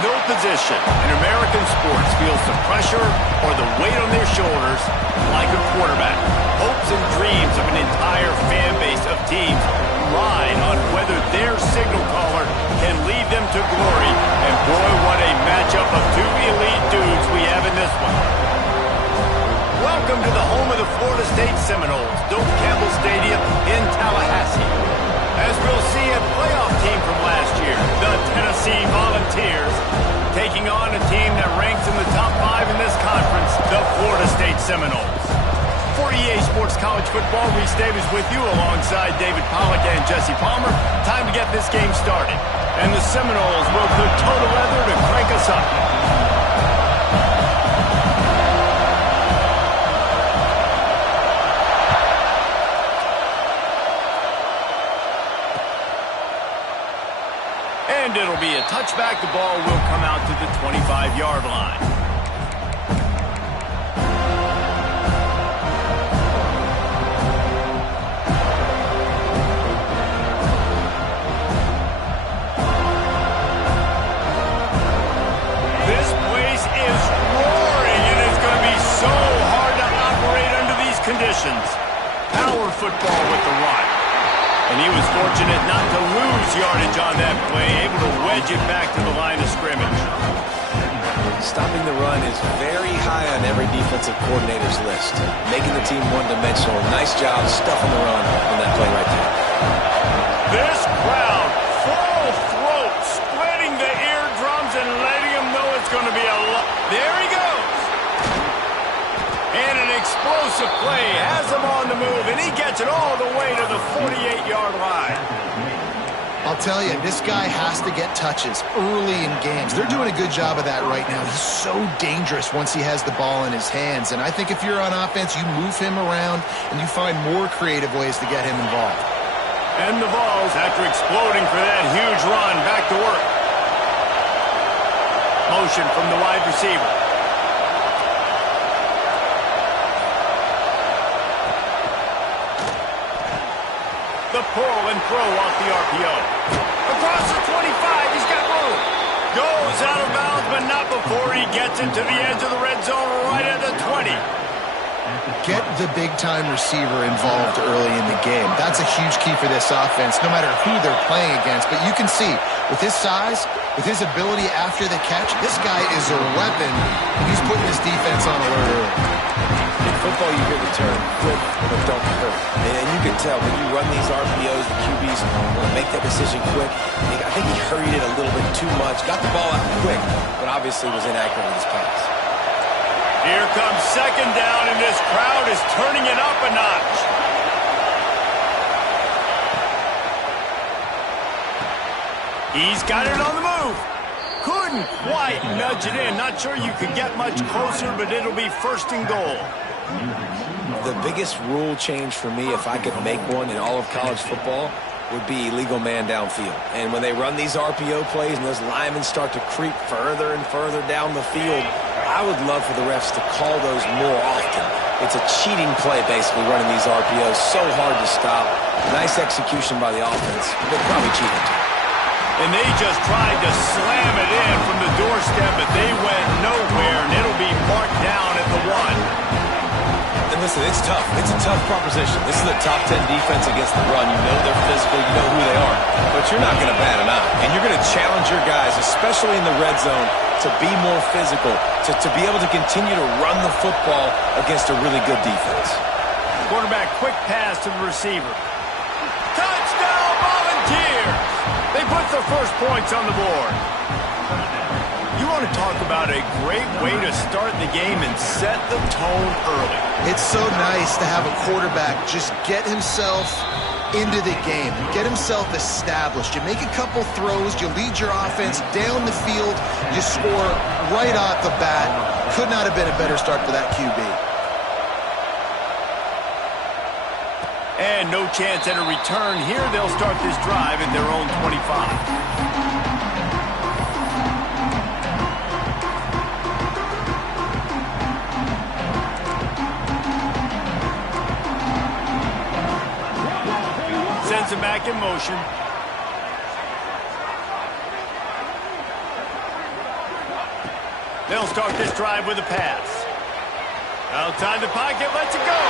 No position in American sports feels the pressure or the weight on their shoulders like a quarterback. Hopes and dreams of an entire fan base of teams ride on whether their signal caller can lead them to glory. And boy, what a matchup of two elite dudes we have in this one. Welcome to the home of the Florida State Seminoles, Doak Campbell Stadium in Tallahassee. As we'll see, a playoff team from last year, the Tennessee Volunteers, taking on a team that ranks in the top 5 in this conference, the Florida State Seminoles. For EA Sports College Football, Reese Davis with you alongside David Pollack and Jesse Palmer. Time to get this game started. And the Seminoles will put toe to leather to crank us up. And it'll be a touchback. The ball will come out to the 25-yard line. This place is roaring, and it's going to be so hard to operate under these conditions. Power football with the run. And he was fortunate not to lose yardage on that play, able to wedge it back to the line of scrimmage. Stopping the run is very high on every defensive coordinator's list. Making the team one-dimensional. Nice job stuffing the run on that play right there. This crowd, full throat, splitting the eardrums and letting them know it's going to be a lot. There he goes. And an explosive play has him on the move, and he gets it all the way to the 48-yard line. I'll tell you, this guy has to get touches early in games. They're doing a good job of that right now. He's so dangerous once he has the ball in his hands. And I think if you're on offense, you move him around, and you find more creative ways to get him involved. And the Vols, after exploding for that huge run, back to work. Motion from the wide receiver. The pull and throw off the RPO. Across the 25, he's got room. Goes out of bounds, but not before he gets it to the edge of the red zone right at the 20. Get the big-time receiver involved early in the game. That's a huge key for this offense, no matter who they're playing against. But you can see, with his size, with his ability after the catch, this guy is a weapon. He's putting his defense on alert early. In football, you hear the term, quick but don't hurt. And you can tell when you run these RPOs, the QBs want to make that decision quick. I think he hurried it a little bit too much, got the ball out quick, but obviously was inaccurate with his pass. Here comes second down, and this crowd is turning it up a notch. He's got it on the move. Couldn't quite nudge it in. Not sure you could get much closer, but it'll be first and goal. The biggest rule change for me, if I could make one in all of college football, would be illegal man downfield. And when they run these RPO plays and those linemen start to creep further and further down the field, I would love for the refs to call those more often. It's a cheating play, basically, running these RPOs. So hard to stop. Nice execution by the offense, but probably cheating too. And they just tried to slam it in from the doorstep, but they went nowhere, and it'll be marked down at the 1. And listen, it's tough. It's a tough proposition. This is a top 10 defense against the run. You know they're physical. You know who they are. But you're not going to bat an eye. And you're going to challenge your guys, especially in the red zone, to be more physical, to be able to continue to run the football against a really good defense. Quarterback, quick pass to the receiver. Touchdown, Volunteers! They put their first points on the board. You want to talk about a great way to start the game and set the tone early. It's so nice to have a quarterback just get himself into the game, get himself established. You make a couple throws, you lead your offense down the field, you score right off the bat. Could not have been a better start for that QB. And no chance at a return here. They'll start this drive at their own 25. Sends him back in motion. They'll start this drive with a pass. Outside the pocket, lets it go.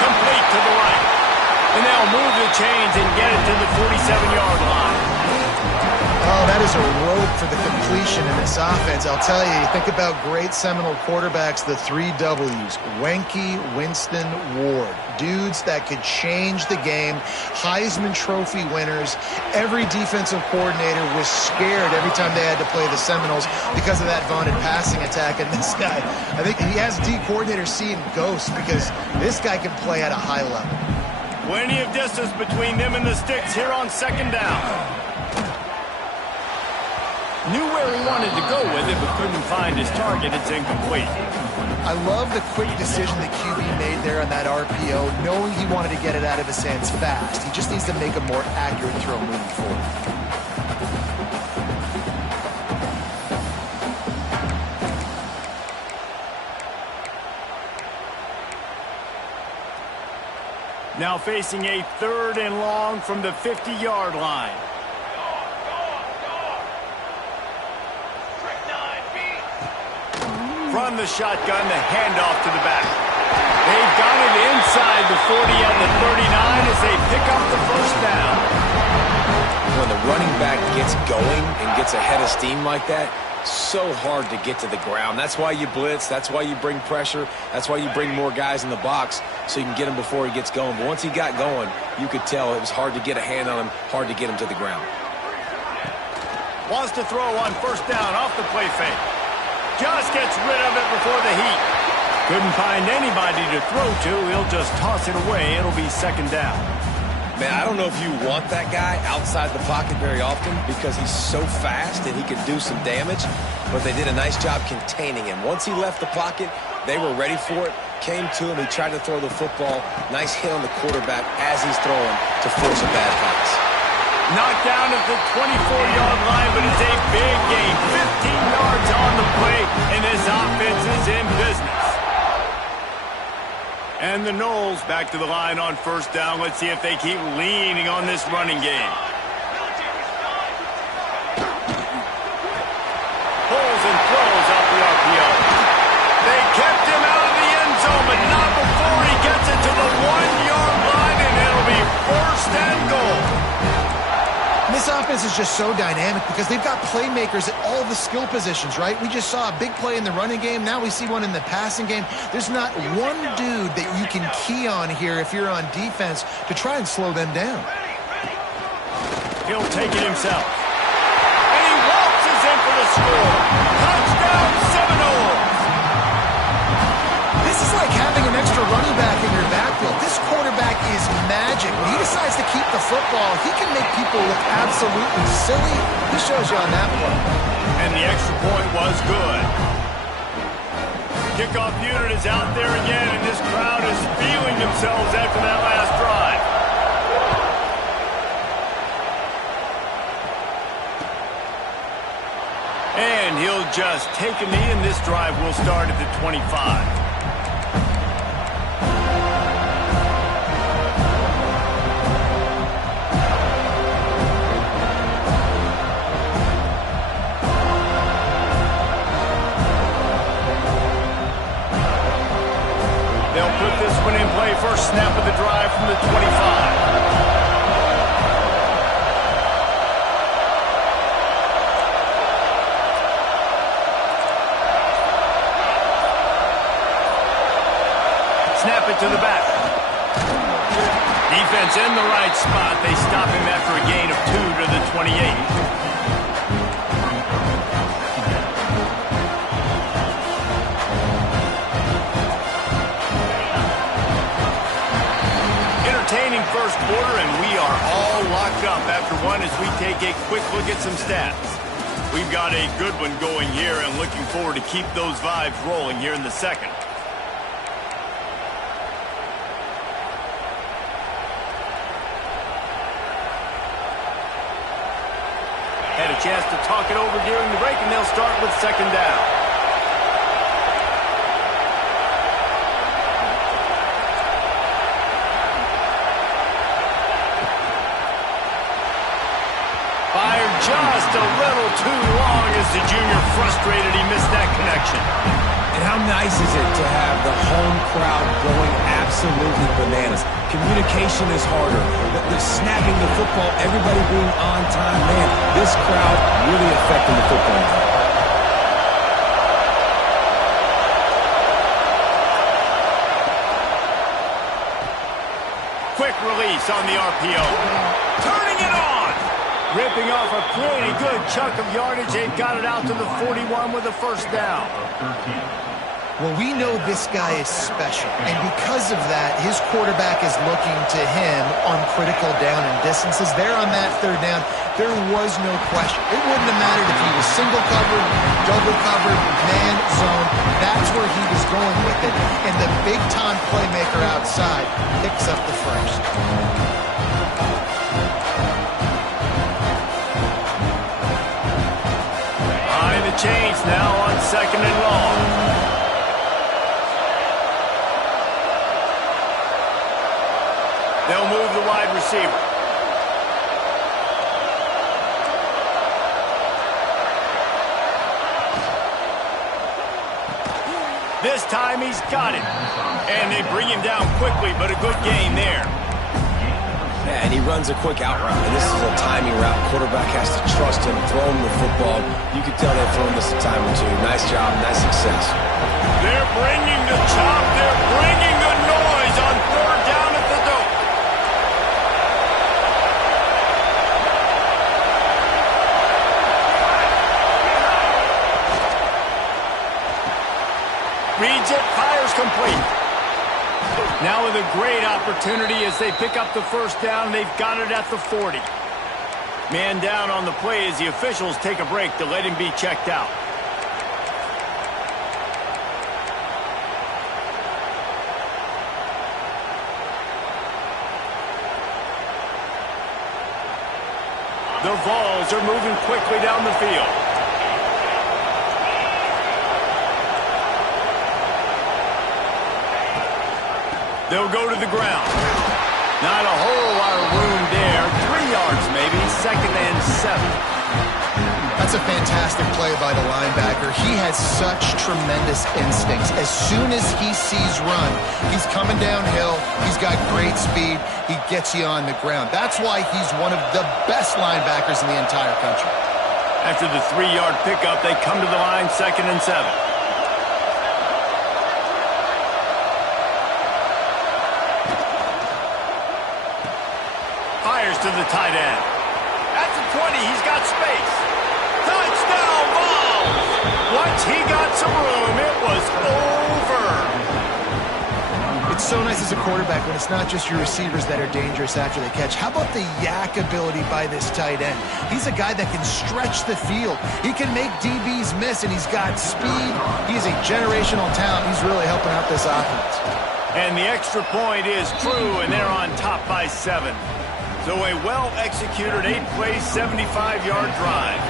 Complete to the right. And they'll move the chains and get it to the 47-yard line. Oh, that is a rope for the completion in this offense. I'll tell you, you think about great Seminole quarterbacks, the 3 W's, Wenke, Winston, Ward. Dudes that could change the game, Heisman Trophy winners. Every defensive coordinator was scared every time they had to play the Seminoles because of that vaunted passing attack. And this guy, I think he has D coordinators seeing ghosts because this guy can play at a high level. Plenty of distance between them and the sticks here on second down. Knew where he wanted to go with it, but couldn't find his target. It's incomplete. I love the quick decision the QB made there on that RPO, knowing he wanted to get it out of his hands fast. He just needs to make a more accurate throw moving forward. Now facing a 3rd and long from the 50-yard line. From the shotgun, the handoff to the back. They've got it inside the 40 and the 39 as they pick up the first down. When the running back gets going and gets ahead of steam like that, so hard to get to the ground. That's why you blitz. That's why you bring pressure. That's why you bring more guys in the box so you can get him before he gets going. But once he got going, you could tell it was hard to get a hand on him, hard to get him to the ground. Wants to throw on first down off the play fake. Just gets rid of it before the heat. Couldn't find anybody to throw to. He'll just toss it away. It'll be second down. Man, I don't know if you want that guy outside the pocket very often because he's so fast and he can do some damage, but they did a nice job containing him. Once he left the pocket, they were ready for it, came to him, he tried to throw the football. Nice hit on the quarterback as he's throwing to force a bad pass. Knocked down at the 24-yard line, but it's a big gain. 15 yards on the play, and this offense is in business. And the Noles back to the line on first down. Let's see if they keep leaning on this running game. Pulls and throws off the RPO. They kept him out of the end zone, but not before he gets it to the 1-yard line, and it'll be first and goal. This offense is just so dynamic because they've got playmakers at all the skill positions, right? We just saw a big play in the running game. Now we see one in the passing game. There's not one dude that you can key on here if you're on defense to try and slow them down. He'll take it himself. And he waltzes in for the score. Touchdown Seminoles! This is like having an extra running back in your backfield. This quarterback is magic. When he decides to keep the football, he can make people look absolutely silly. He shows you on that play. And the extra point was good. Kickoff unit is out there again, and this crowd is feeling themselves after that last drive. And he'll just take a knee, and this drive will start at the 25. They'll put this one in play. First snap of the drive from the 25. Snap it to the back. Defense in the right spot. They stop him after a gain of 2 to the 28. Entertaining first quarter, and we are all locked up after one as we take a quick look at some stats. We've got a good one going here and looking forward to keep those vibes rolling here in the second. Had a chance to talk it over during the break, and they'll start with second down. just a little too long as the junior frustrated he missed that connection. And how nice is it to have the home crowd going absolutely bananas? Communication is harder. The snapping the football, everybody being on time. Man, this crowd really affecting the football game. Quick release on the RPO. Turning it on. Ripping off a pretty good chunk of yardage. They've got it out to the 41 with a first down. Well, we know this guy is special, and because of that, his quarterback is looking to him on critical down and distances. There on that third down, there was no question. It wouldn't have mattered if he was single covered, double covered, man, zone. That's where he was going with it, and the big-time playmaker outside picks up the first. Behind the chains now on second and long. They'll move the wide receiver. This time he's got it. And they bring him down quickly, but a good gain there. Yeah, and he runs a quick out route. And this is a timing route. Quarterback has to trust him, throw him the football. You can tell they've thrown this a time or two. Nice job, nice success. They're bringing the chop. They're bringing the noise on third down at the dope. Reads it, fires complete. Now with a great opportunity as they pick up the first down. They've got it at the 40. Man down on the play as the officials take a break to let him be checked out. The Vols are moving quickly down the field. They'll go to the ground. Not a whole lot of room there. 3 yards maybe. Second and 7. That's a fantastic play by the linebacker. He has such tremendous instincts. As soon as he sees run, he's coming downhill. He's got great speed. He gets you on the ground. That's why he's one of the best linebackers in the entire country. After the 3-yard pickup, they come to the line, second and 7. Fires to the tight end. At the 20, he's got space. Touchdown, Vols! Once he got some room, it was over. It's so nice as a quarterback when it's not just your receivers that are dangerous after the catch. How about the yak ability by this tight end? He's a guy that can stretch the field. He can make DBs miss, and he's got speed. He's a generational talent. He's really helping out this offense. And the extra point is true, and they're on top by 7. So a well-executed 8-play, 75-yard drive.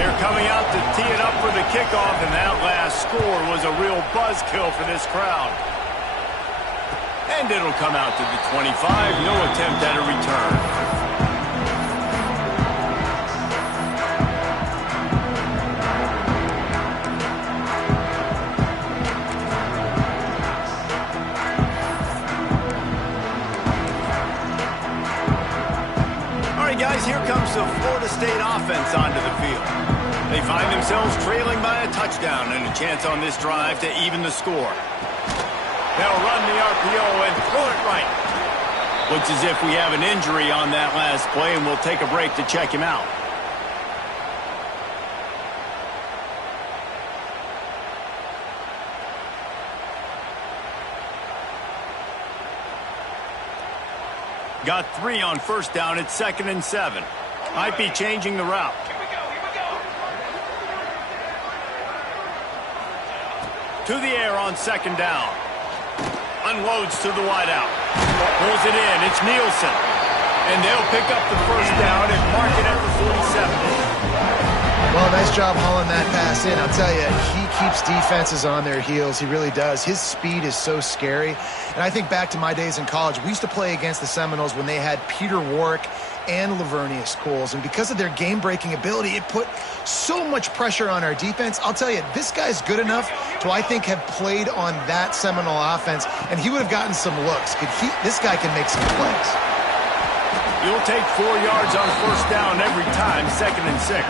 They're coming out to tee it up for the kickoff, and that last score was a real buzzkill for this crowd. And it'll come out to the 25. No attempt at a return. Guys, here comes the Florida State offense onto the field. They find themselves trailing by a touchdown and a chance on this drive to even the score. They'll run the RPO and throw it right. Looks as if we have an injury on that last play, and we'll take a break to check him out. Got 3 on first down. It's second and 7. Might be changing the route. Here we go. To the air on second down. Unloads to the wideout. Pulls it in. It's Nielsen. And they'll pick up the first down and mark it at the 47. Well, nice job hauling that pass in. I'll tell you, he keeps defenses on their heels. He really does. His speed is so scary. And I think back to my days in college. We used to play against the Seminoles when they had Peter Warrick and Lavernius Coles. And because of their game-breaking ability, it put so much pressure on our defense. I'll tell you, this guy's good enough to, I think, have played on that Seminole offense, and he would have gotten some looks. This guy can make some plays. You'll take 4 yards on first down every time, 2nd and 6.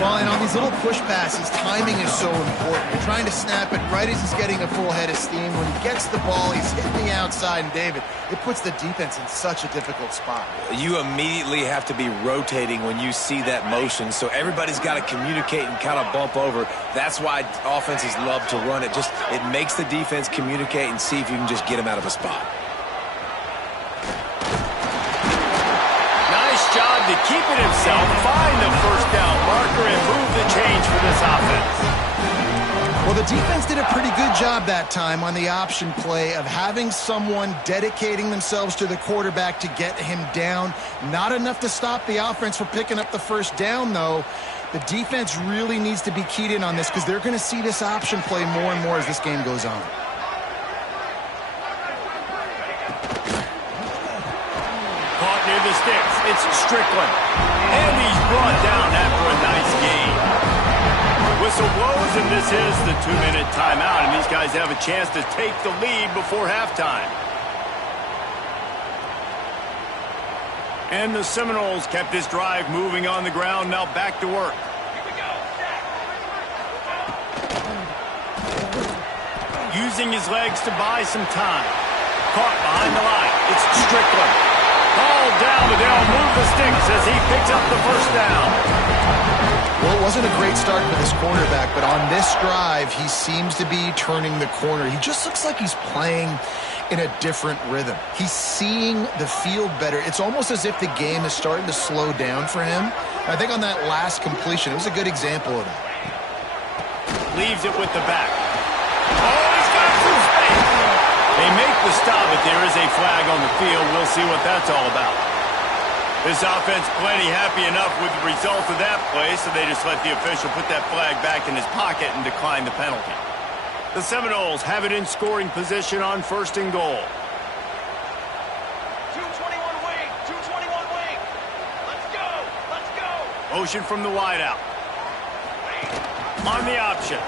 Well, and on these little push passes, timing is so important. You're trying to snap it right as he's getting a full head of steam. When he gets the ball, he's hitting the outside, and David, it puts the defense in such a difficult spot. You immediately have to be rotating when you see that motion, so everybody's got to communicate and kind of bump over. That's why offenses love to run it. It makes the defense communicate and see if you can just get him out of a spot. Job to keep it himself, find the first down marker, and move the change for this offense. Well, the defense did a pretty good job that time on the option play of having someone dedicating themselves to the quarterback to get him down. Not enough to stop the offense from picking up the first down, though. The defense really needs to be keyed in on this because they're going to see this option play more and more as this game goes on. Near the sticks, it's Strickland. And he's brought down after a nice gain. Whistle blows, and this is the 2-minute timeout, and these guys have a chance to take the lead before halftime. And the Seminoles kept this drive moving on the ground, now back to work. Using his legs to buy some time. Caught behind the line, it's Strickland. Ball down, but they'll move the sticks as he picks up the first down. Well, it wasn't a great start for this quarterback, but on this drive, he seems to be turning the corner. He just looks like he's playing in a different rhythm. He's seeing the field better. It's almost as if the game is starting to slow down for him. I think on that last completion, it was a good example of that. Leaves it with the back. Oh, he's got some space. They make the stop, but there is a flag on the field. We'll see what that's all about. This offense plenty happy enough with the result of that play, so they just let the official put that flag back in his pocket and decline the penalty. The Seminoles have it in scoring position on 1st and goal. 221 wing, 221 wing. Let's go, let's go. Motion from the wideout. On the option.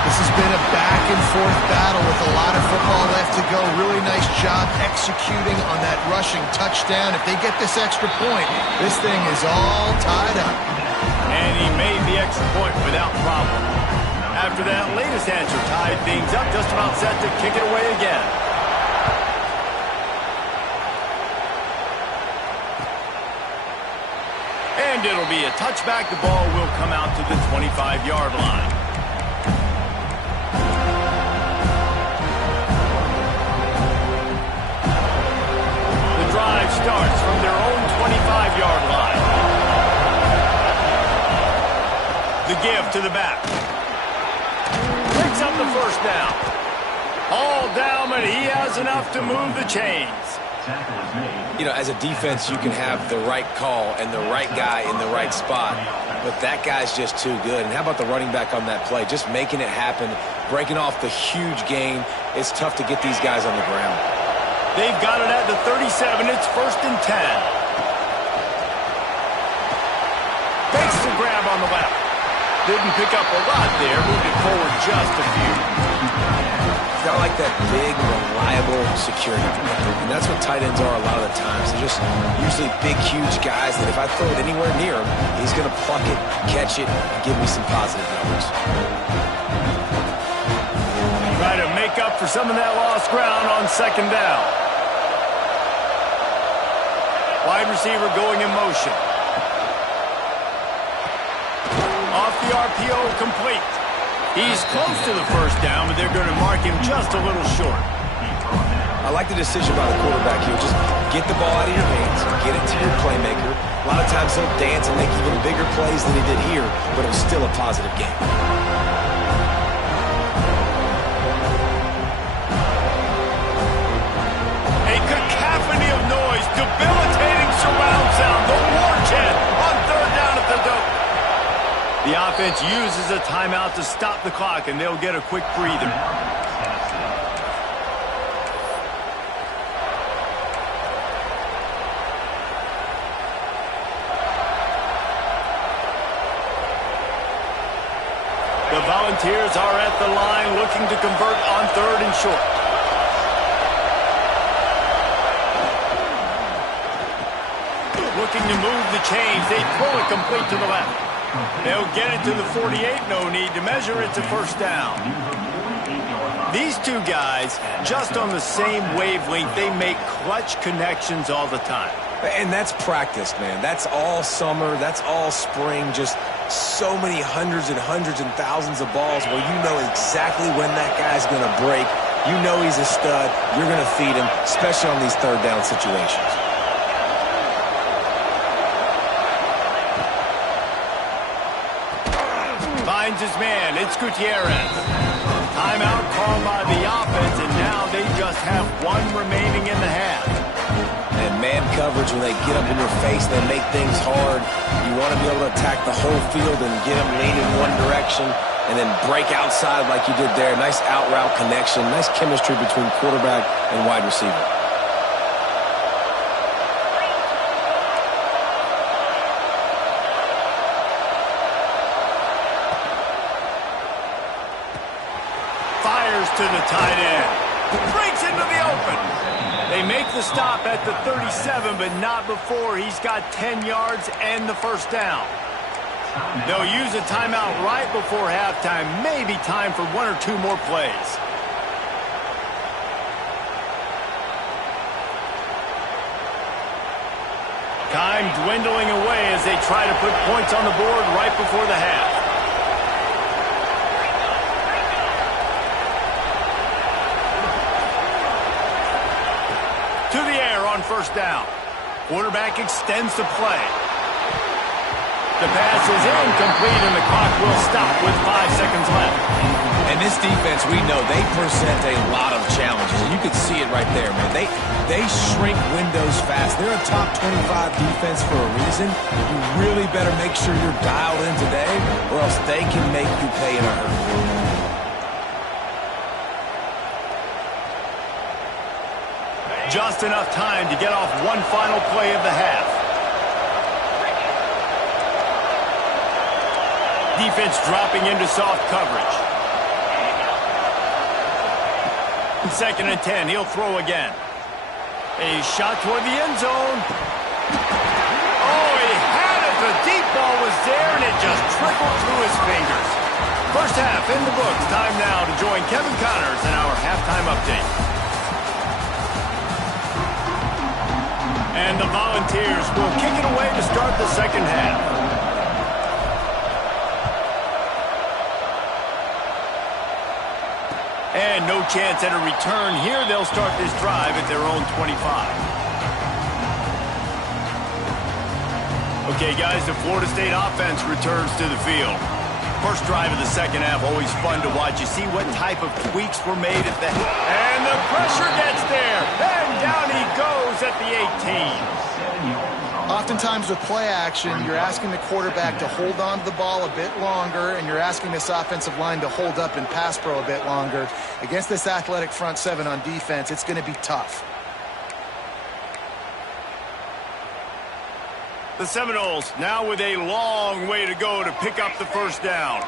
This has been a back-and-forth battle with a lot of football left to go. Really nice job executing on that rushing touchdown. If they get this extra point, this thing is all tied up. And he made the extra point without problem. After that latest answer tied things up, just about set to kick it away again. And it'll be a touchback. The ball will come out to the 25-yard line. Starts from their own 25-yard line. The give to the back. Picks up the first down. All down, but he has enough to move the chains. You know, as a defense, you can have the right call and the right guy in the right spot, but that guy's just too good. And how about the running back on that play? Just making it happen, breaking off the huge gain. It's tough to get these guys on the ground. They've got it at the 37. It's 1st and 10. Takes the grab on the left. Didn't pick up a lot there. Moved it forward just a few. He's got like that big, reliable security. And that's what tight ends are a lot of the times. They're just usually big, huge guys that if I throw it anywhere near him, he's going to pluck it, catch it, and give me some positive numbers. Try to make up for some of that lost ground on 2nd down. Wide receiver going in motion. Off the RPO, complete. He's close to the first down, but they're going to mark him just a little short. I like the decision by the quarterback here. Just get the ball out of your hands, get it to your playmaker. A lot of times he'll dance and make even bigger plays than he did here, but it was still a positive game. Debilitating surround sound. The war chant on 3rd down at the dope. The offense uses a timeout to stop the clock, and they'll get a quick breather. The Volunteers are at the line looking to convert on 3rd and short. Looking to move the chains. They throw it complete to the left. They'll get it to the 48. No need to measure it to 1st down. These two guys, just on the same wavelength, they make clutch connections all the time. And that's practice, man. That's all summer. That's all spring. Just so many hundreds and thousands of balls where you know exactly when that guy's going to break. You know he's a stud. You're going to feed him, especially on these 3rd down situations. Finds his man. It's Gutierrez. Timeout called by the offense, and now they just have 1 remaining in the half. And man coverage, when they get up in your face, they make things hard. You want to be able to attack the whole field and get them leaning one direction and then break outside like you did there. Nice out route connection, nice chemistry between quarterback and wide receiver. Fires to the tight end. Breaks into the open. They make the stop at the 37, but not before he's got 10 yards and the 1st down. They'll use a timeout right before halftime. Maybe time for 1 or 2 more plays. Time dwindling away as they try to put points on the board right before the half. To the air on 1st down. Quarterback extends the play. The pass is incomplete, and the clock will stop with 5 seconds left. And this defense, we know, they present a lot of challenges. And you can see it right there, man. They shrink windows fast. They're a top 25 defense for a reason. You really better make sure you're dialed in today, or else they can make you pay in a hurry. Just enough time to get off 1 final play of the half. Defense dropping into soft coverage. 2nd and 10. He'll throw again. A shot toward the end zone. Oh, he had it. The deep ball was there, and it just trickled through his fingers. 1st half in the books. Time now to join Kevin Connors in our halftime update. And the Volunteers will kick it away to start the 2nd half. And no chance at a return here. They'll start this drive at their own 25. Okay, guys, the Florida State offense returns to the field. First drive of the 2nd half, always fun to watch. You see what type of tweaks were made at the... And the pressure gets there. And down he goes at the 18. Oftentimes with play action, you're asking the quarterback to hold on to the ball a bit longer, and you're asking this offensive line to hold up in pass pro a bit longer. Against this athletic front 7 on defense, it's going to be tough. The Seminoles now with a long way to go to pick up the 1st down.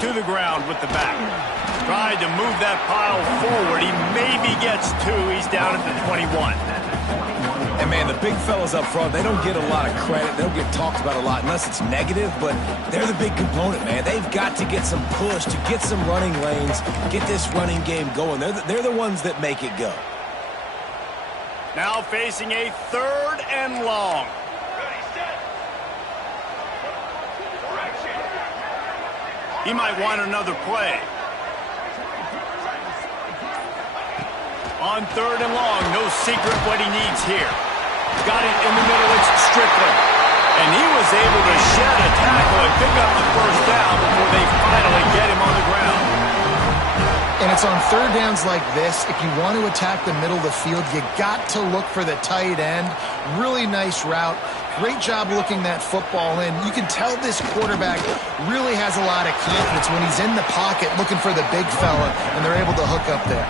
To the ground with the back. Tried to move that pile forward. He maybe gets 2. He's down at the 21. And, man, the big fellas up front, they don't get a lot of credit. They don't get talked about a lot unless it's negative, but they're the big component, man. They've got to get some push, to get some running lanes, get this running game going. They're the ones that make it go. Now facing a 3rd and long. He might want another play. On 3rd and long, no secret what he needs here. Got it in the middle, it's Strickland. And he was able to shed a tackle and pick up the 1st down before they finally get him on the ground. And it's on 3rd downs like this. If you want to attack the middle of the field, you got to look for the tight end. Really nice route. Great job looking that football in. You can tell this quarterback really has a lot of confidence when he's in the pocket looking for the big fella, and they're able to hook up there.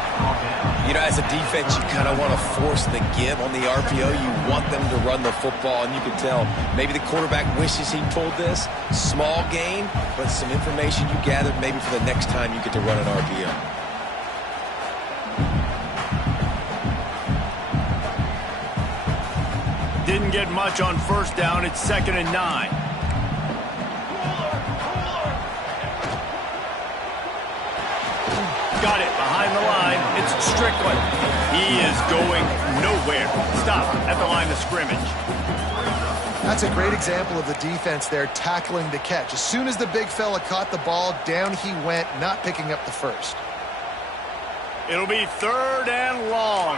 You know, as a defense, you kind of want to force the give on the RPO. You want them to run the football, and you can tell maybe the quarterback wishes he pulled this. Small gain, but some information you gathered maybe for the next time you get to run an RPO. Didn't get much on first down. It's 2nd and 9. Got it behind the line. It's Strickland. He is going nowhere. Stop at the line of scrimmage. That's a great example of the defense there tackling the catch. As soon as the big fella caught the ball, down he went, not picking up the first. It'll be 3rd and long.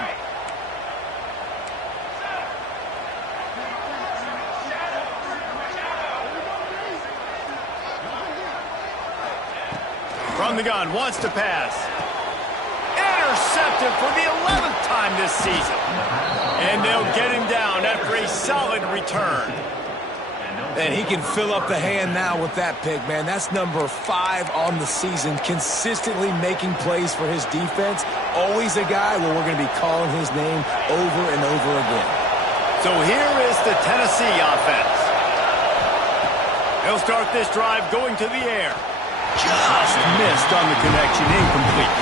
From the gun, wants to pass. Intercepted for the 11th time this season. And they'll get him down after a solid return. And he can fill up the hand now with that pick, man. That's number 5 on the season, consistently making plays for his defense. Always a guy where we're going to be calling his name over and over again. So here is the Tennessee offense. They'll start this drive going to the air. Just missed on the connection, incomplete.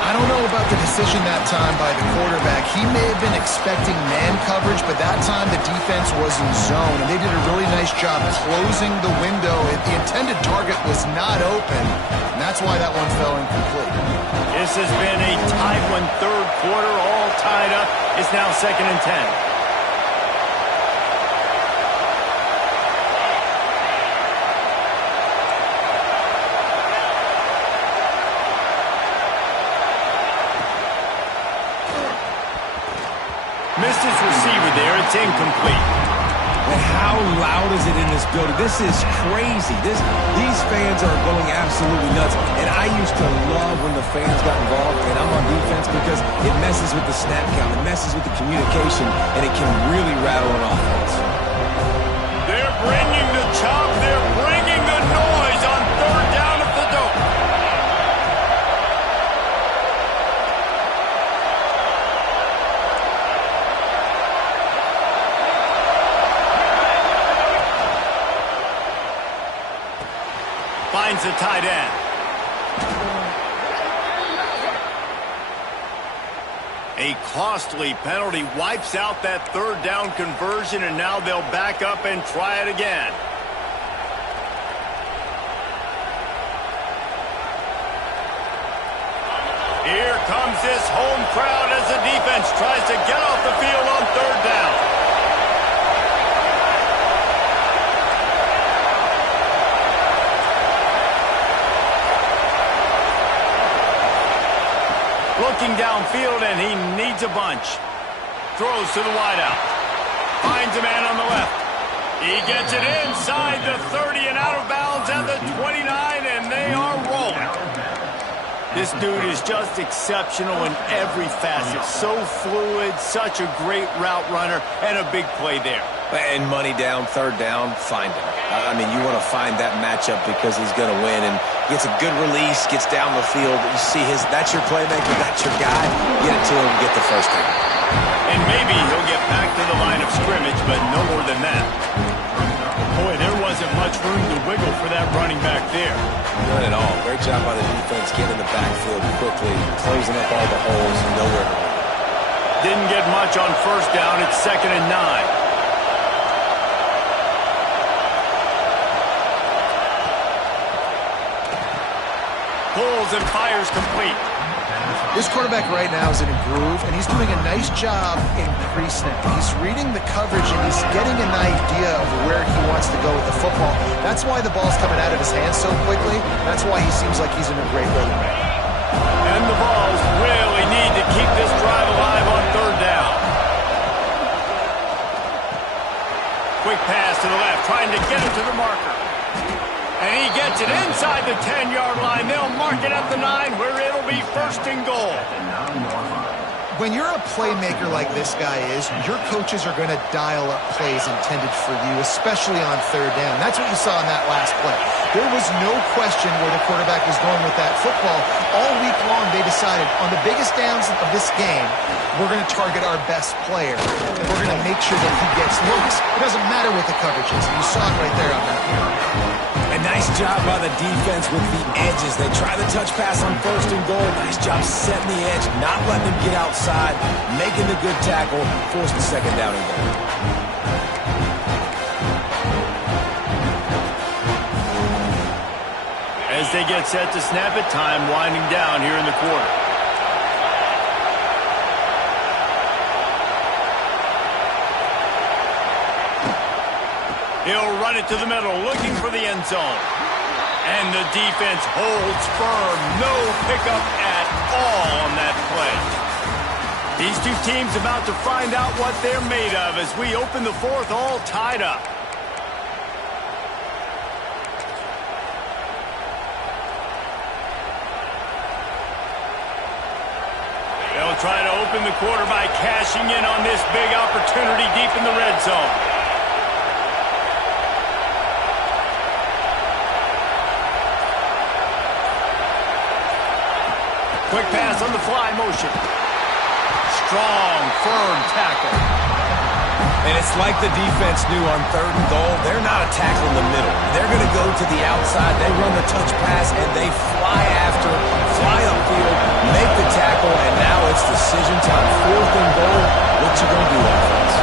I don't know about the decision that time by the quarterback. He may have been expecting man coverage, but that time the defense was in zone, and they did a really nice job closing the window. The intended target was not open, and that's why that one fell incomplete. This has been a tight one, 3rd quarter, all tied up. It's now 2nd and 10. Missed his receiver there. It's incomplete. And how loud is it in this building? This is crazy. These fans are going absolutely nuts. And I used to love when the fans got involved, and I'm on defense because it messes with the snap count. It messes with the communication, and it can really rattle an offense. They're bringing the chop. They're bringing the noise on 3rd down at the dope. Finds the tight end. A costly penalty wipes out that 3rd down conversion, and now they'll back up and try it again. Here comes this home crowd as the defense tries to get off the field on 3rd down. Looking downfield, and he needs a bunch. Throws to the wideout. Finds a man on the left. He gets it inside the 30 and out of bounds at the 29, and they are rolling. This dude is just exceptional in every facet. So fluid, such a great route runner, and a big play there. And money down, 3rd down, find him. I mean, you want to find that matchup because he's going to win. And gets a good release, gets down the field. You see that's your playmaker, that's your guy. Get it to him, get the first down. And maybe he'll get back to the line of scrimmage, but no more than that. Boy, there wasn't much room to wiggle for that running back there. None at all. Great job by the defense getting in the backfield quickly, closing up all the holes, nowhere to run. Didn't get much on first down. It's 2nd and 9. Pulls and fires complete. This quarterback right now is in a groove, and he's doing a nice job in pre-snap. He's reading the coverage, and he's getting an idea of where he wants to go with the football. That's why the ball's coming out of his hands so quickly. That's why he seems like he's in a great rhythm. And the Vols really need to keep this drive alive on 3rd down. Quick pass to the left, trying to get it to the marker. And he gets it inside the 10-yard line. They'll mark it at the 9, where it'll be 1st and goal. When you're a playmaker like this guy is, your coaches are going to dial up plays intended for you, especially on third down. That's what you saw in that last play. There was no question where the quarterback was going with that football. All week long, they decided on the biggest downs of this game, we're going to target our best player. And we're going to make sure that he gets looks. It doesn't matter what the coverage is. You saw it right there on that play. A nice job by the defense with the edges. They try the touch pass on 1st and goal. Nice job setting the edge, not letting him get outside, making the good tackle, force the 2nd down and goal. As they get set to snap it, time winding down here in the quarter. He'll run it to the middle, looking for the end zone. And the defense holds firm. No pickup at all on that play. These two teams about to find out what they're made of as we open the 4th all tied up. They'll try to open the quarter by cashing in on this big opportunity deep in the red zone. Quick pass on the fly motion. Strong, firm tackle. And it's like the defense knew on 3rd and goal. They're not attacking the middle. They're going to go to the outside. They run the touch pass, and they fly after, fly upfield, make the tackle, and now it's decision time. 4th and goal. What you going to do, offense?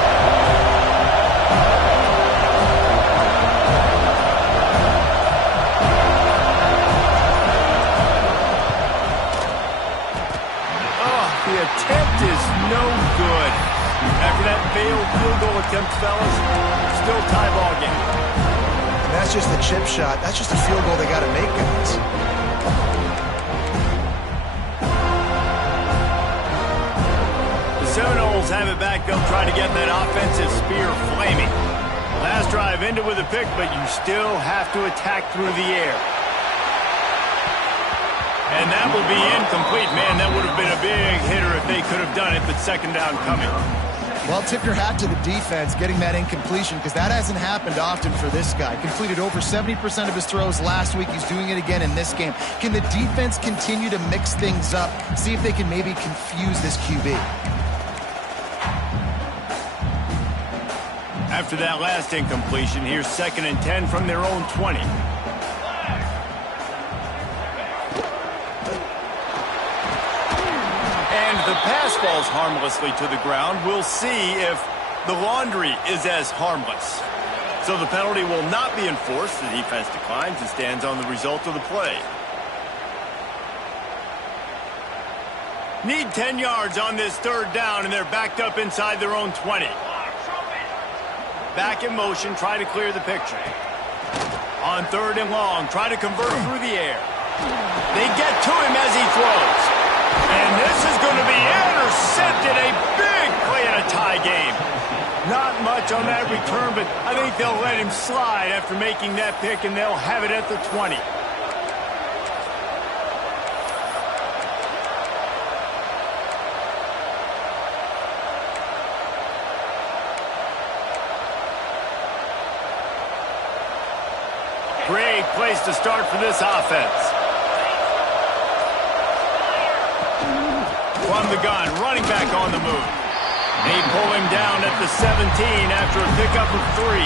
The attempt is no good. After that failed field goal attempt, fellas, still tie ball game. And that's just the chip shot. That's just a field goal they got to make, guys. The Seminoles have it back. They'll try to get that offensive spear flaming. Last drive ended with a pick, but you still have to attack through the air. And that will be incomplete. Man, that would have been a big hitter if they could have done it, but 2nd down coming. Well, tip your hat to the defense getting that incompletion because that hasn't happened often for this guy. Completed over 70% of his throws last week. He's doing it again in this game. Can the defense continue to mix things up? See if they can maybe confuse this QB. After that last incompletion, here's 2nd and 10 from their own 20. The pass falls harmlessly to the ground. We'll see if the laundry is as harmless. So the penalty will not be enforced. The defense declines and stands on the result of the play. Need 10 yards on this 3rd down, and they're backed up inside their own 20. Back in motion, try to clear the picture. On 3rd and long, try to convert through the air. They get to him as he throws. And this is going to be intercepted. A big play in a tie game. Not much on that return, but I think they'll let him slide after making that pick, and they'll have it at the 20. Great place to start for this offense. From the gun, running back on the move. They pull him down at the 17 after a pickup of 3.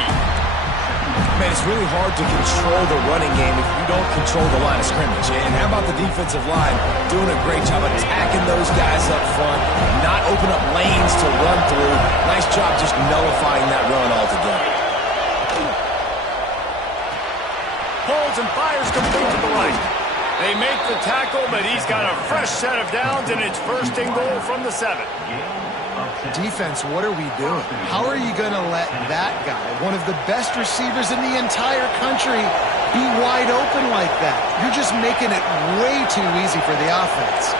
Man, it's really hard to control the running game if you don't control the line of scrimmage. And how about the defensive line doing a great job attacking those guys up front, not open up lanes to run through. Nice job just nullifying that run altogether. Pulls and fires complete to the right. They make the tackle, but he's got a fresh set of downs, and it's 1st and goal from the 7. Defense, what are we doing? How are you going to let that guy, one of the best receivers in the entire country, be wide open like that? You're just making it way too easy for the offense.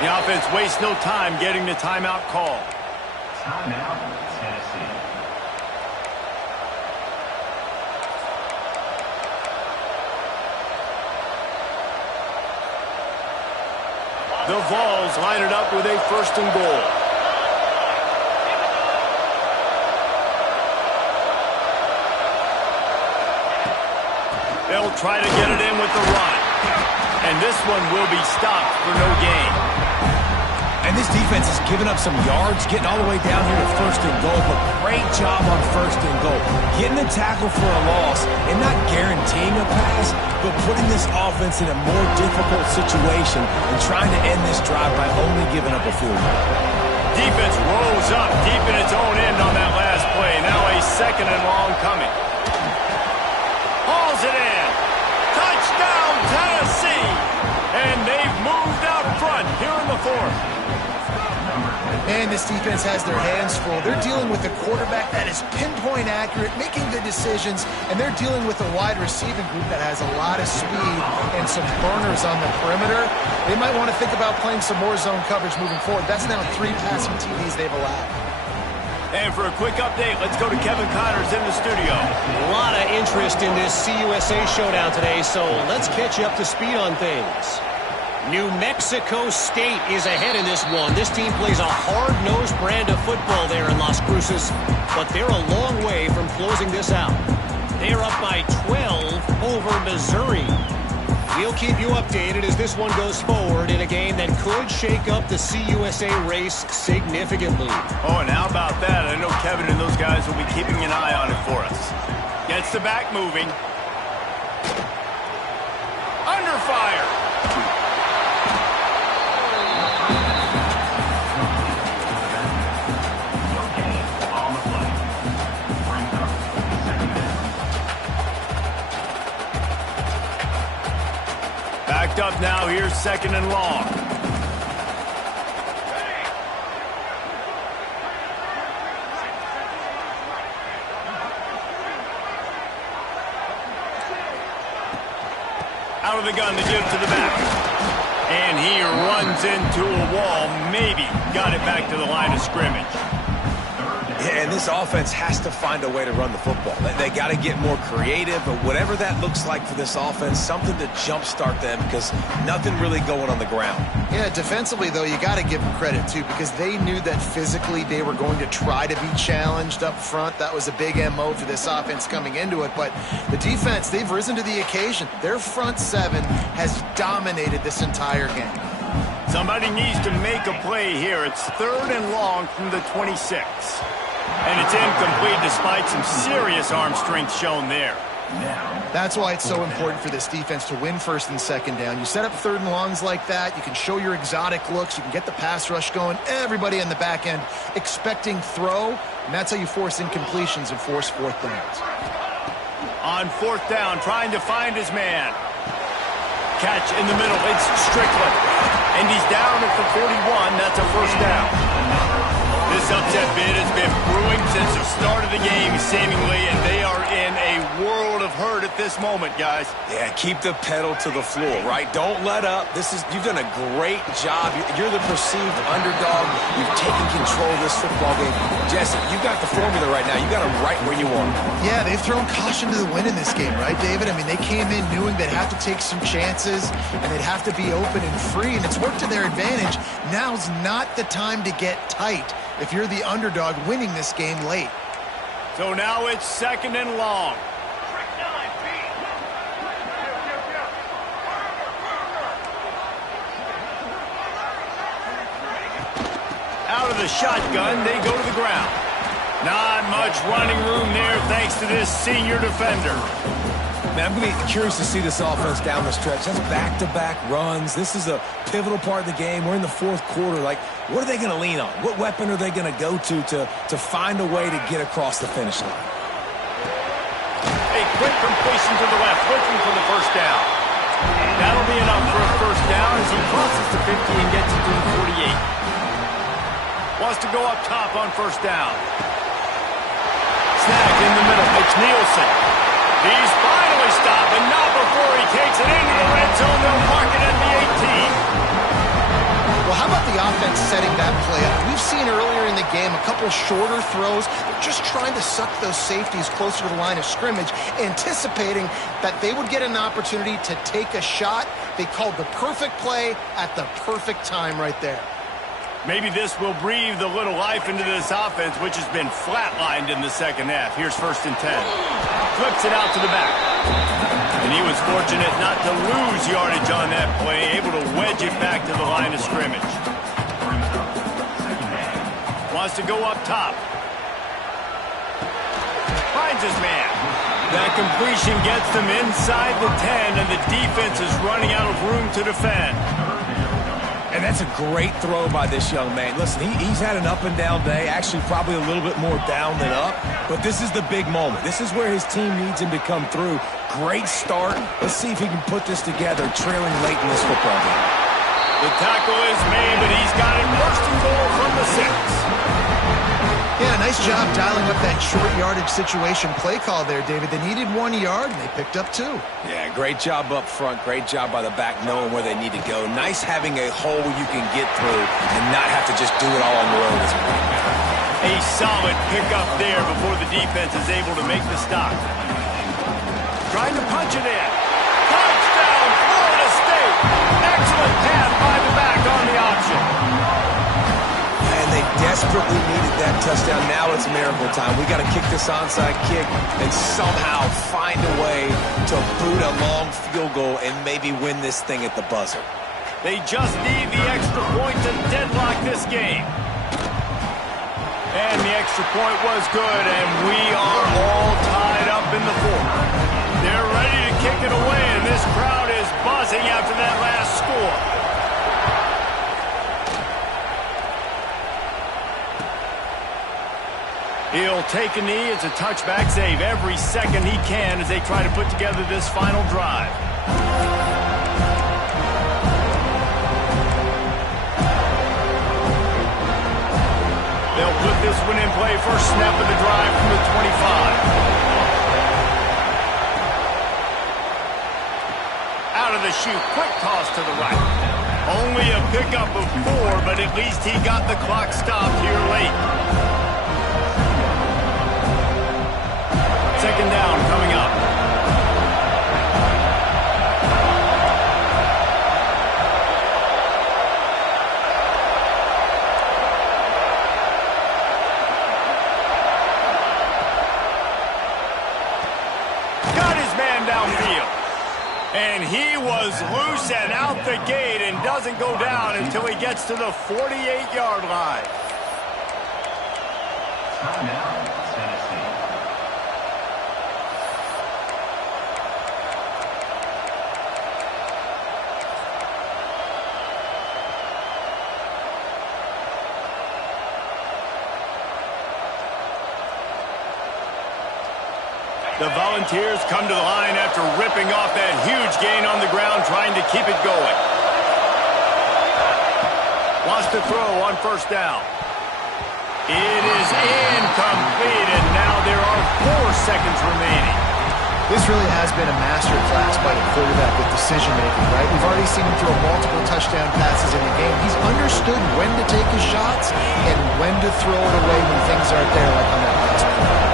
The offense wastes no time getting the timeout call. Timeout, Tennessee. The Vols line it up with a 1st and goal. They'll try to get it in with the run. And this one will be stopped for no gain. And this defense has given up some yards, getting all the way down here to 1st and goal, but great job on 1st and goal. Getting a tackle for a loss and not guaranteeing a pass, but putting this offense in a more difficult situation and trying to end this drive by only giving up a field goal. Defense rose up deep in its own end on that last play. Now a 2nd and long coming. Hauls it in. Touchdown, Tennessee. And they've moved out front here in the 4th. And this defense has their hands full. They're dealing with a quarterback that is pinpoint accurate, making good decisions, and they're dealing with a wide receiving group that has a lot of speed and some burners on the perimeter. They might want to think about playing some more zone coverage moving forward. That's now 3 passing TDs they've allowed. And for a quick update, let's go to Kevin Connors in the studio. A lot of interest in this CUSA showdown today, so let's catch you up to speed on things. New Mexico State is ahead in this one. This team plays a hard-nosed brand of football there in Las Cruces, but they're a long way from closing this out. They're up by 12 over Missouri. We'll keep you updated as this one goes forward in a game that could shake up the CUSA race significantly. Oh, and how about that? I know Kevin and those guys will be keeping an eye on it for us. Gets the back moving. Under fire. Backed up now. Here's 2nd and long. Out of the gun to give to the back. And he runs into a wall. Maybe got it back to the line of scrimmage. Yeah, and this offense has to find a way to run the football. They got to get more creative, but whatever that looks like for this offense, something to jumpstart them because nothing really going on the ground. Yeah, defensively, though, you got to give them credit, too, because they knew that physically they were going to try to be challenged up front. That was a big MO for this offense coming into it. But the defense, they've risen to the occasion. Their front 7 has dominated this entire game. Somebody needs to make a play here. It's 3rd and long from the 26. And it's incomplete despite some serious arm strength shown there. That's why it's so important for this defense to win 1st and 2nd down. You set up 3rd and longs like that. You can show your exotic looks. You can get the pass rush going. Everybody on the back end expecting throw. And that's how you force incompletions and force 4th downs. On 4th down, trying to find his man. Catch in the middle. It's Strickland. And he's down at the 41. That's a 1st down. This upset bid has been brewing since the start of the game, seemingly, and they are in a world of hurt at this moment, guys. Yeah, keep the pedal to the floor, right? Don't let up. You've done a great job. You're the perceived underdog. You've taken control of this football game. Jesse, you've got the formula right now. You got them right where you want them. Yeah, they've thrown caution to the wind in this game, right, David? I mean, they came in knowing they'd have to take some chances, and they'd have to be open and free, and it's worked to their advantage. Now's not the time to get tight if you're the underdog winning this game late. So now it's 2nd and long. Out of the shotgun, they go to the ground. Not much running room there thanks to this senior defender. Man, I'm going to be curious to see this offense down the stretch. That's back-to-back runs. This is a pivotal part of the game. We're in the 4th quarter. Like, what are they going to lean on? What weapon are they going to go to find a way to get across the finish line? A quick completion to the left, looking for the 1st down. That'll be enough for a 1st down as he crosses the 50 and gets it to the 48. Wants to go up top on 1st down. Snag in the middle. It's Nielsen. He's finally stopped, but not before he takes it into the red zone. They'll mark it at the 18. Well, how about the offense setting that play up? We've seen earlier in the game a couple shorter throws. They're just trying to suck those safeties closer to the line of scrimmage, anticipating that they would get an opportunity to take a shot. They called the perfect play at the perfect time right there. Maybe this will breathe a little life into this offense, which has been flatlined in the second half. Here's 1st and 10. Flips it out to the back. And he was fortunate not to lose yardage on that play, able to wedge it back to the line of scrimmage. Wants to go up top. Finds his man. That completion gets them inside the 10, and the defense is running out of room to defend. And that's a great throw by this young man. Listen, he's had an up-and-down day, actually probably a little bit more down than up, but this is the big moment. This is where his team needs him to come through. Great start. Let's see if he can put this together, trailing late in this football game. The tackle is made, but he's got it 1st and goal from the 6. Yeah, nice job dialing up that short yardage situation play call there, David. They needed 1 yard, and they picked up 2. Yeah, great job up front. Great job by the back knowing where they need to go. Nice having a hole you can get through and not have to just do it all on your own as well. A solid pickup there before the defense is able to make the stop. Trying to punch it in. Touchdown, Florida State. Excellent pass by the back on the option. And they desperately needed that touchdown. Now it's miracle time. We got to kick this onside kick and somehow find a way to boot a long field goal and maybe win this thing at the buzzer. They just need the extra point to deadlock this game. And the extra point was good, and we are all tied up in the 4th. They're ready to kick it away, and this crowd is buzzing after that last score. He'll take a knee. It's a touchback save every second he can as they try to put together this final drive. They'll put this one in play. First snap of the drive from the 25. Out of the chute. Quick toss to the right. Only a pickup of 4, but at least he got the clock stopped here late. 2nd down coming up. Got his man downfield. And he was loose and out the gate and doesn't go down until he gets to the 48-yard line. The Volunteers come to the line after ripping off that huge gain on the ground, trying to keep it going. Wants to throw on 1st down. It is incomplete, and now there are 4 seconds remaining. This really has been a master class by the quarterback with decision-making, right? We've already seen him throw multiple touchdown passes in the game. He's understood when to take his shots and when to throw it away when things aren't there, like on that last play.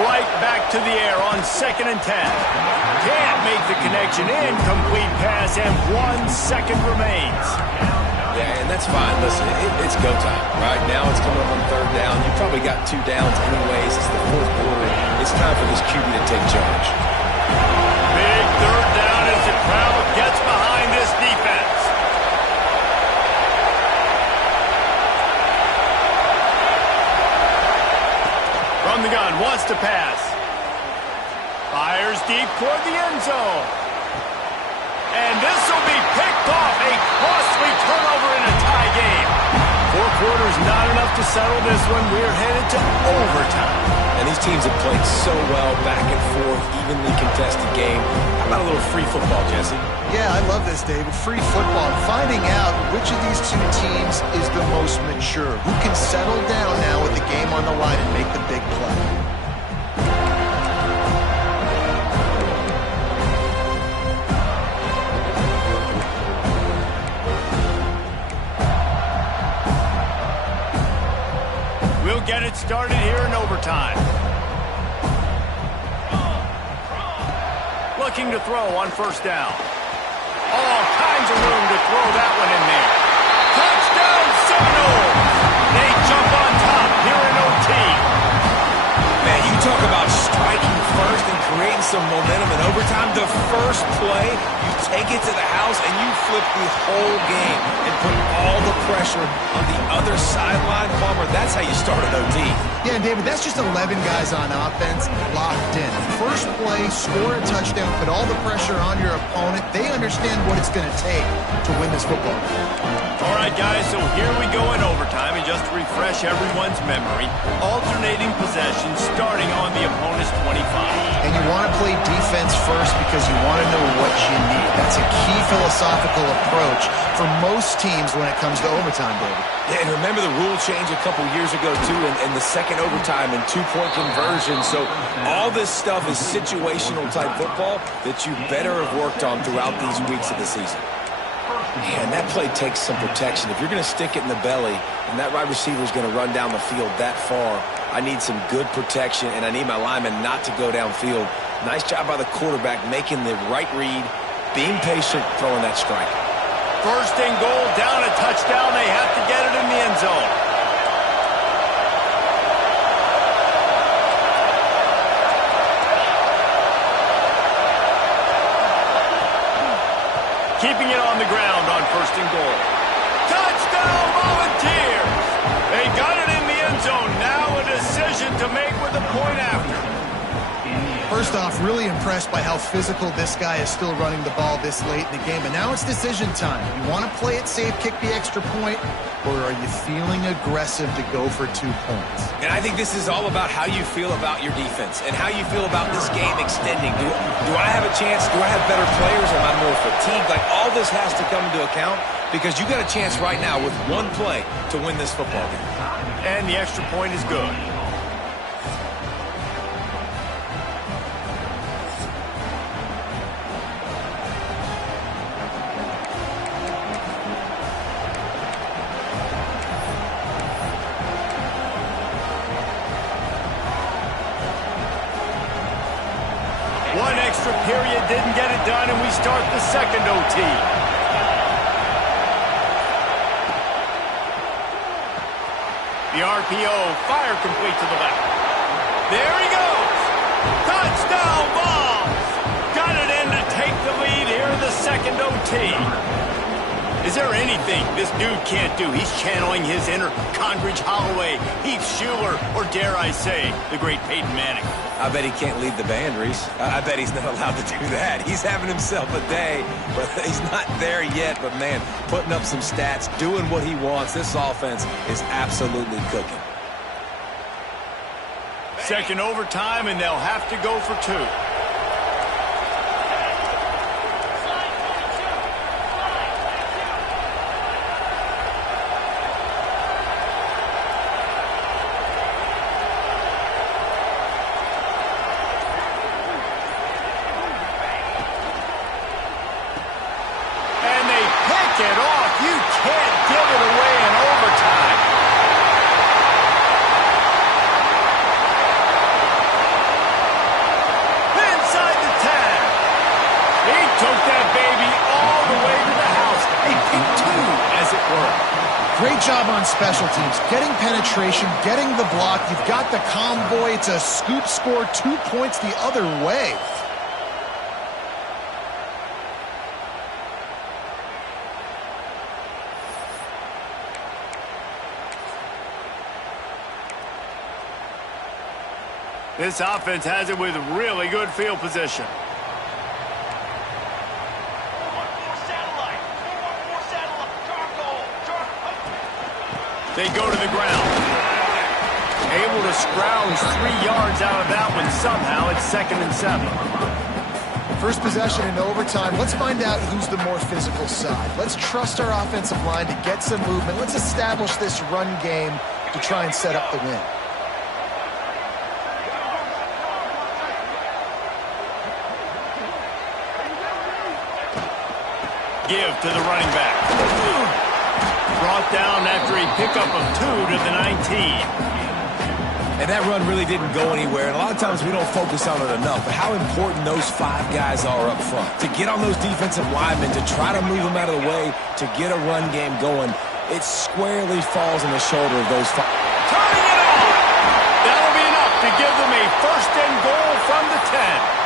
Right back to the air on 2nd and 10. Can't make the connection. Incomplete pass, and 1 second remains. Yeah, and that's fine. Listen, it's go time. Right now it's coming up on 3rd down. You probably got 2 downs anyways. It's the 4th quarter. It's time for this QB to take charge. Big 3rd down as the crowd gets behind this defense. From the gun, wants to pass. Fires deep toward the end zone. And this will be picked off. A costly turnover in a tie game. 4 quarters not enough to settle this one. We're headed to overtime. And these teams have played so well, back and forth, evenly contested game. How about a little free football, Jesse? Yeah, I love this, David. Free football. Finding out which of these 2 teams is the most mature. Who can settle down now with the game on the line and make the big play. get it started here in overtime. Looking to throw on first down. All kinds of room to throw that one in there. Touchdown Seminoles! They jump on top here in OT. Man, you talk about striking first and creating some momentum in overtime. The first play, you take it to the house and you flip the whole game and put all the pressure on the other sideline. Palmer, that's how you start an OT. Yeah, and David, that's just 11 guys on offense locked in. First play, score a touchdown, put all the pressure on your opponent. They understand what it's going to take to win this football game. All right, guys, so here we go in overtime, and just to refresh everyone's memory, alternating possessions starting on the opponent's 25. And you want to play defense first because you want to know what you need. That's a key philosophical approach for most teams when it comes to overtime, David. Yeah, and remember the rule change a couple years ago, too, in the second overtime and two-point conversion. So all this stuff is situational type football that you better have worked on throughout these weeks of the season. Man, that play takes some protection. If you're going to stick it in the belly and that wide receiver is going to run down the field that far, I need some good protection, and I need my lineman not to go downfield. Nice job by the quarterback making the right read, being patient, throwing that strike. First and goal, down a touchdown. They have to get it in the end zone. Keeping it on the ground on first and goal. Touchdown, Volunteers! They got it in the end zone. Now a decision to make with a point after. First off, really impressed by how physical this guy is still running the ball this late in the game. And now it's decision time. You want to play it safe, kick the extra point, or are you feeling aggressive to go for 2 points? And I think this is all about how you feel about your defense and how you feel about this game extending. Do I have a chance? Do I have better players? Am I more fatigued? Like, all this has to come into account because you got a chance right now with one play to win this football game. And the extra point is good. One extra period didn't get it done, and we start the second OT. The RPO, fire complete to the left. There he goes. Touchdown Vols. Got it in to take the lead here in the second OT. Is there anything this dude can't do? He's channeling his inner Condridge Holloway, Heath Schuler, or dare I say, the great Peyton Manning. I bet he can't lead the band, Reese. I bet he's not allowed to do that. He's having himself a day, but he's not there yet. But, man, putting up some stats, doing what he wants. This offense is absolutely cooking. Second overtime, and they'll have to go for 2. It off. You can't give it away in overtime. Inside the 10. He took that baby all the way to the house. A pick 2, as it were. Great job on special teams. Getting penetration, getting the block. You've got the convoy. It's a scoop score, 2 points the other way. This offense has it with really good field position. They go to the ground. Able to scrounge 3 yards out of that one somehow. It's 2nd and 7. First possession in overtime. Let's find out who's the more physical side. Let's trust our offensive line to get some movement. Let's establish this run game to try and set up the win. Give to the running back. Brought down after a pickup of 2 to the 19. And that run really didn't go anywhere. And a lot of times we don't focus on it enough. But how important those 5 guys are up front. To get on those defensive linemen, to try to move them out of the way, to get a run game going, it squarely falls on the shoulder of those 5. Turning it on! That'll be enough to give them a first and goal from the 10.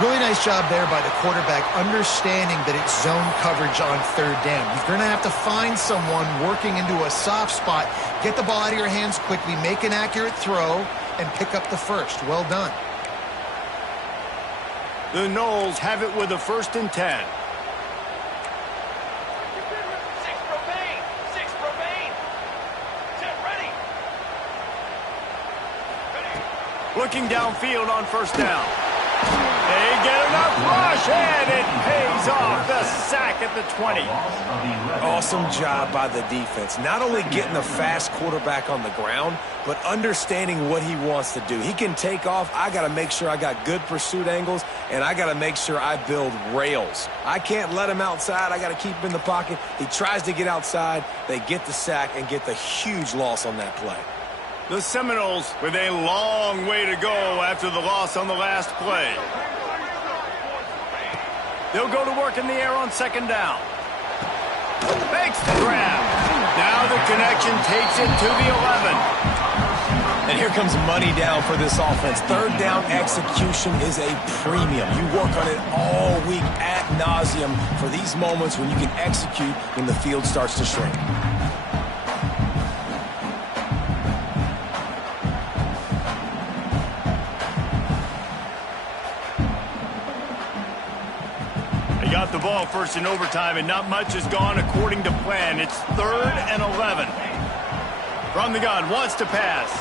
Really nice job there by the quarterback, understanding that it's zone coverage on third down. You're going to have to find someone working into a soft spot, get the ball out of your hands quickly, make an accurate throw, and pick up the first. Well done. The Noles have it with a first and 10. 6 remain. 6 remain. 10 ready. Looking downfield on first down. They get enough rush, and it pays off. The sack at the 20. Awesome job by the defense. Not only getting the fast quarterback on the ground, but understanding what he wants to do. He can take off. I got to make sure I got good pursuit angles, and I got to make sure I build rails. I can't let him outside. I got to keep him in the pocket. He tries to get outside. They get the sack and get the huge loss on that play. The Seminoles with a long way to go after the loss on the last play. They'll go to work in the air on second down. Makes the grab. Now the connection takes it to the 11. And here comes money down for this offense. Third down execution is a premium. You work on it all week ad nauseum for these moments when you can execute when the field starts to shrink. Got the ball first in overtime, and not much has gone according to plan. It's 3rd and 11. From the gun, wants to pass.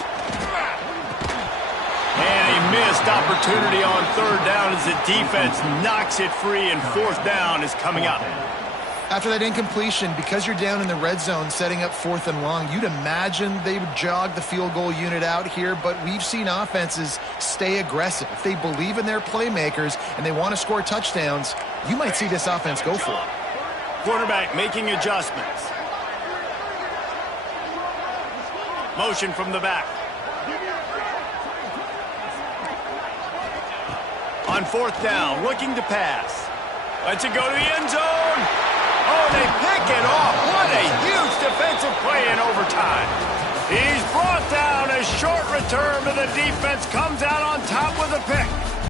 And a missed opportunity on 3rd down as the defense knocks it free, and 4th down is coming up. After that incompletion, because you're down in the red zone setting up 4th and long, you'd imagine they would jog the field goal unit out here, but we've seen offenses stay aggressive. If they believe in their playmakers and they want to score touchdowns, you might see this offense go for it. Quarterback making adjustments. Motion from the back. On 4th down, looking to pass. Lets it go to the end zone. Oh, they pick it off. What a huge defensive play in overtime. He's brought down. A short return, but the defense comes out on top with a pick.